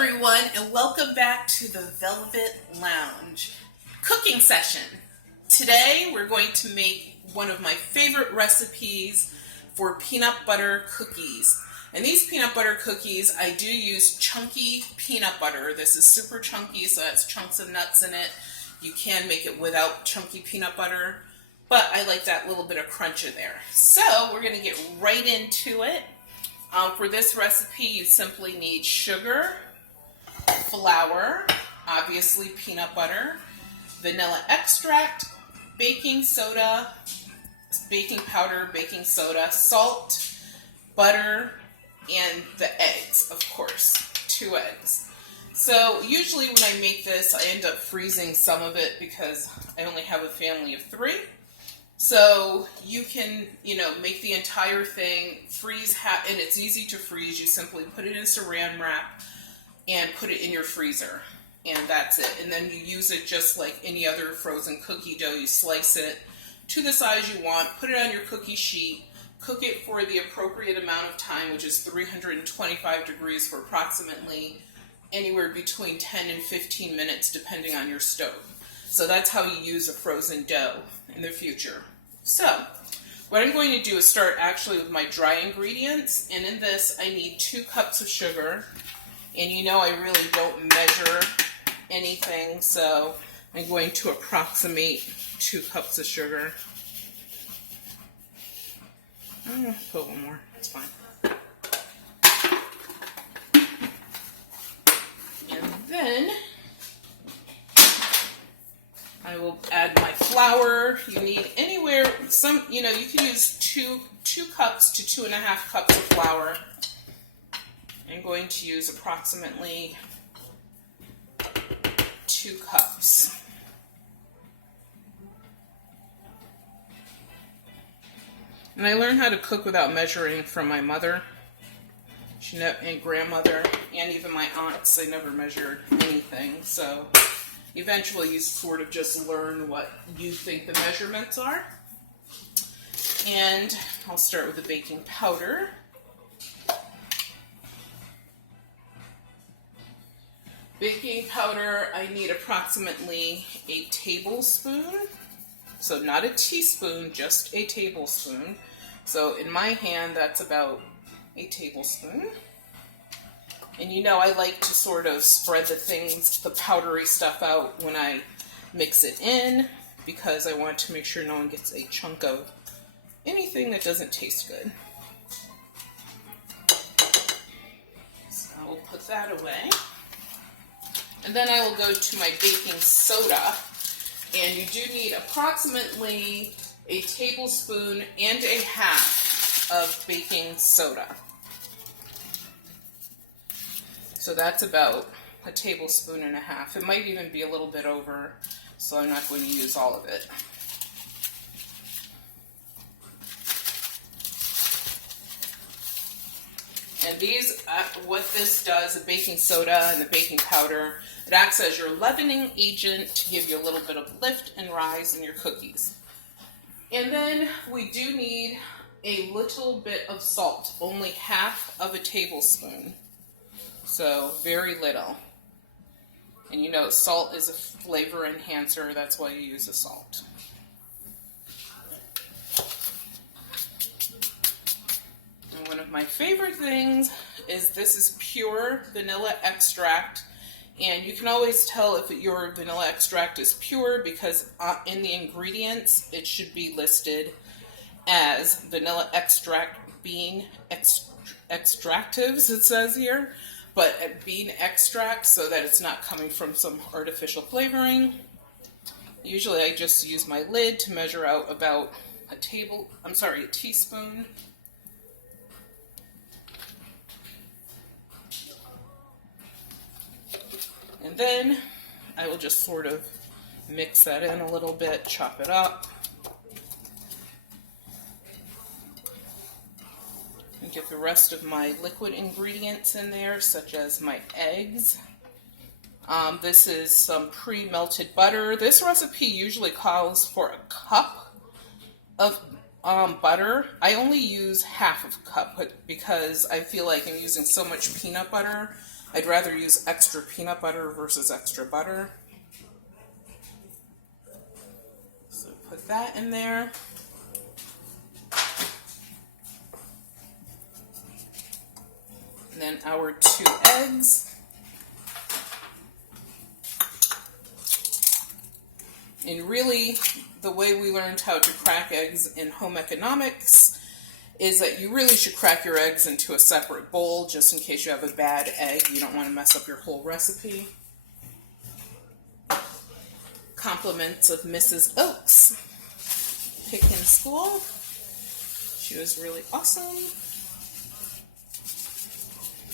everyone, and welcome back to the Velvet Lounge cooking session. Today we're going to make one of my favorite recipes for peanut butter cookies. And these peanut butter cookies, I do use chunky peanut butter. This is super chunky, so that's chunks of nuts in it. You can make it without chunky peanut butter, but I like that little bit of crunch in there. So we're going to get right into it. For this recipe, you simply need sugar, flour, obviously peanut butter, vanilla extract, baking soda, baking powder, baking soda, salt, butter, and the eggs, of course, 2 eggs. So usually when I make this, I end up freezing some of it because I only have a family of 3. So you can, make the entire thing, freeze, and it's easy to freeze. You simply put it in saran wrap and put it in your freezer, and that's it. And then you use it just like any other frozen cookie dough. You slice it to the size you want, put it on your cookie sheet, cook it for the appropriate amount of time, which is 325 degrees for approximately anywhere between 10 and 15 minutes, depending on your stove. So that's how you use a frozen dough in the future. So what I'm going to do is start actually with my dry ingredients. And in this, I need 2 cups of sugar. And I really don't measure anything, so I'm going to approximate 2 cups of sugar. I'm going to put one more, it's fine. And then I will add my flour. You need anywhere, you can use 2 cups to 2.5 cups of flour. I'm going to use approximately 2 cups. And I learned how to cook without measuring from my mother and grandmother, and even my aunts. I never measured anything, so eventually you sort of just learn what you think the measurements are. And I'll start with the baking powder. Baking powder, I need approximately a tablespoon. So not a teaspoon, just a tablespoon. So in my hand, that's about a tablespoon. And I like to sort of spread the powdery stuff out when I mix it in, because I want to make sure no one gets a chunk of anything that doesn't taste good. So I will put that away. And then I will go to my baking soda. And you do need approximately a tablespoon and a half of baking soda. So that's about a tablespoon and a half. It might even be a little bit over, so I'm not going to use all of it. And these, what this does, the baking soda and the baking powder, it acts as your leavening agent to give you a little bit of lift and rise in your cookies. And then we do need a little bit of salt, only half of a tablespoon. So very little. And salt is a flavor enhancer, that's why you use the salt. And one of my favorite things is this is pure vanilla extract. And you can always tell if your vanilla extract is pure because in the ingredients it should be listed as vanilla extract bean extractives, it says here, but bean extract, so that it's not coming from some artificial flavoring. Usually I just use my lid to measure out about a teaspoon. And then I will just sort of mix that in a little bit, chop it up. And get the rest of my liquid ingredients in there, such as my eggs. This is some pre-melted butter. This recipe usually calls for a cup of butter. I only use half of a cup because I feel like I'm using so much peanut butter. I'd rather use extra peanut butter versus extra butter. So put that in there. And then our 2 eggs. And really, the way we learned how to crack eggs in home economics is that you really should crack your eggs into a separate bowl just in case you have a bad egg. You don't want to mess up your whole recipe. Compliments of Mrs. Oaks. Pick in school. She was really awesome.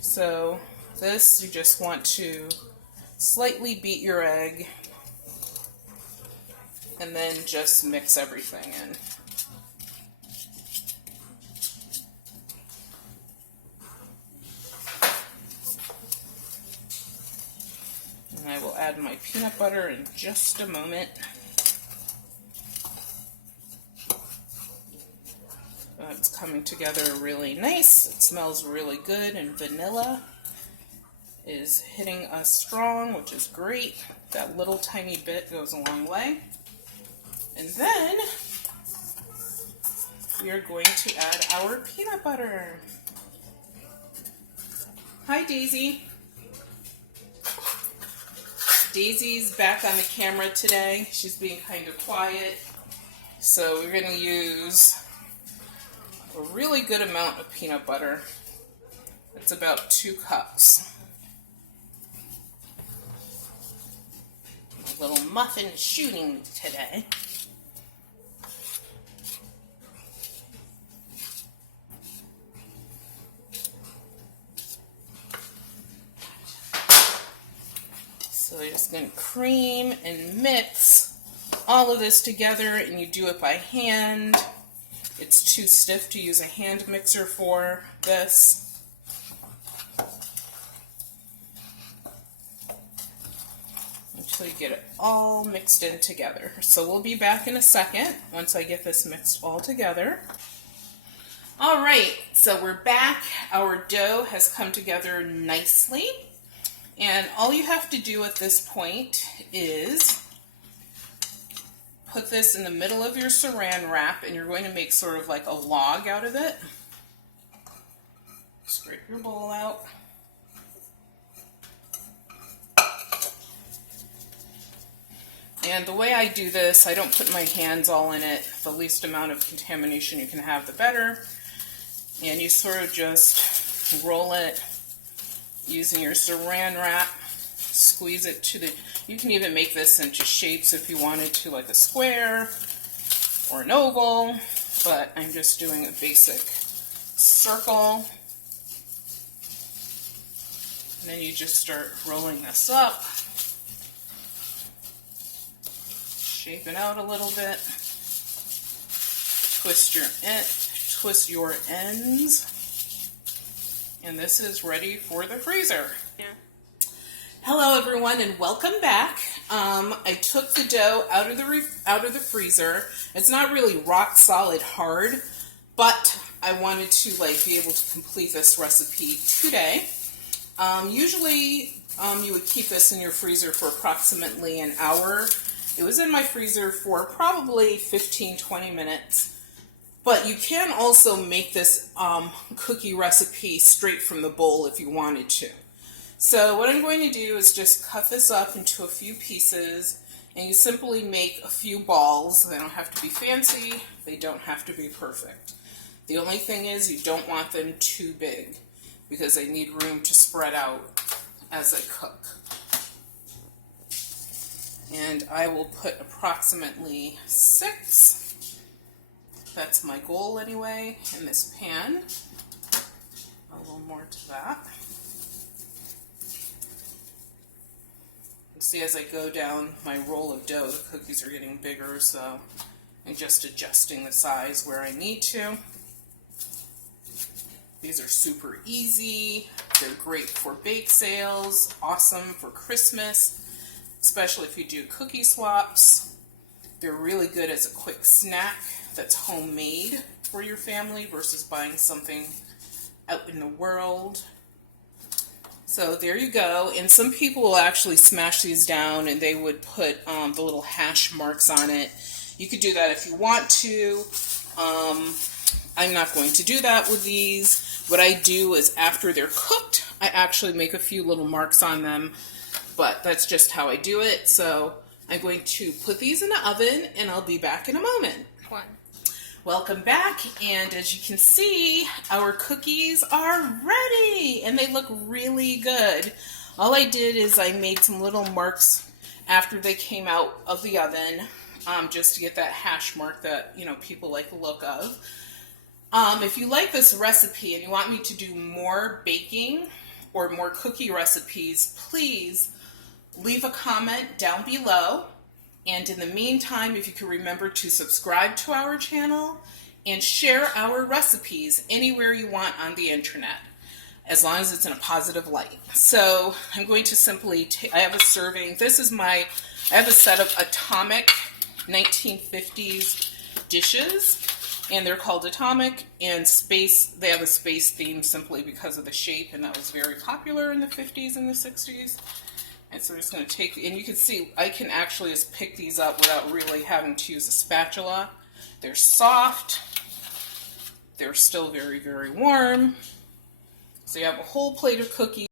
So this, you just want to slightly beat your egg and then just mix everything in. And I will add my peanut butter in just a moment. It's coming together really nice. It smells really good, and vanilla is hitting us strong, which is great. That little tiny bit goes a long way. And then we are going to add our peanut butter. Hi, Daisy. Daisy's back on the camera today. She's being kind of quiet. So we're going to use a really good amount of peanut butter. It's about 2 cups. A little muffin shooting today. So you're just going to cream and mix all of this together, and you do it by hand. It's too stiff to use a hand mixer for this. Until you get it all mixed in together. So we'll be back in a second once I get this mixed all together. All right, so we're back. Our dough has come together nicely. And all you have to do at this point is put this in the middle of your saran wrap, and you're going to make sort of like a log out of it. Scrape your bowl out. And the way I do this, I don't put my hands all in it. The least amount of contamination you can have, the better. And you sort of just roll it using your saran wrap, squeeze it to the, you can even make this into shapes if you wanted to, like a square or an oval, but I'm just doing a basic circle. And then you just start rolling this up, shape it out a little bit, twist your ends. And this is ready for the freezer. Yeah. Hello everyone and welcome back. I took the dough out of the freezer. It's not really rock solid hard, but I wanted to be able to complete this recipe today. Usually you would keep this in your freezer for approximately an hour. It was in my freezer for probably 15-20 minutes. But you can also make this cookie recipe straight from the bowl if you wanted to. So what I'm going to do is just cut this up into a few pieces, and you simply make a few balls. They don't have to be fancy. They don't have to be perfect. The only thing is you don't want them too big because they need room to spread out as they cook. And I will put approximately 6. That's my goal anyway, in this pan. A little more to that. You see as I go down my roll of dough, the cookies are getting bigger, so I'm just adjusting the size where I need to. These are super easy. They're great for bake sales, awesome for Christmas, especially if you do cookie swaps. They're really good as a quick snack that's homemade for your family versus buying something out in the world. So there you go. And some people will actually smash these down and they would put the little hash marks on it. You could do that if you want to. I'm not going to do that with these. What I do is after they're cooked, I actually make a few little marks on them, but that's just how I do it. So I'm going to put these in the oven and I'll be back in a moment. Welcome back, and as you can see, our cookies are ready and they look really good. All I did is I made some little marks after they came out of the oven, just to get that hash mark that, you know, people like the look of. If you like this recipe and you want me to do more baking or more cookie recipes, please leave a comment down below. And in the meantime, if you can remember to subscribe to our channel and share our recipes anywhere you want on the internet, as long as it's in a positive light. So I'm going to simply I have a serving. I have a set of Atomic 1950s dishes, and they're called Atomic, and space. They have a space theme simply because of the shape, and that was very popular in the 50s and the 60s. And so we're just going to take, and you can see I can actually just pick these up without really having to use a spatula. They're soft. They're still very, very warm. So you have a whole plate of cookies.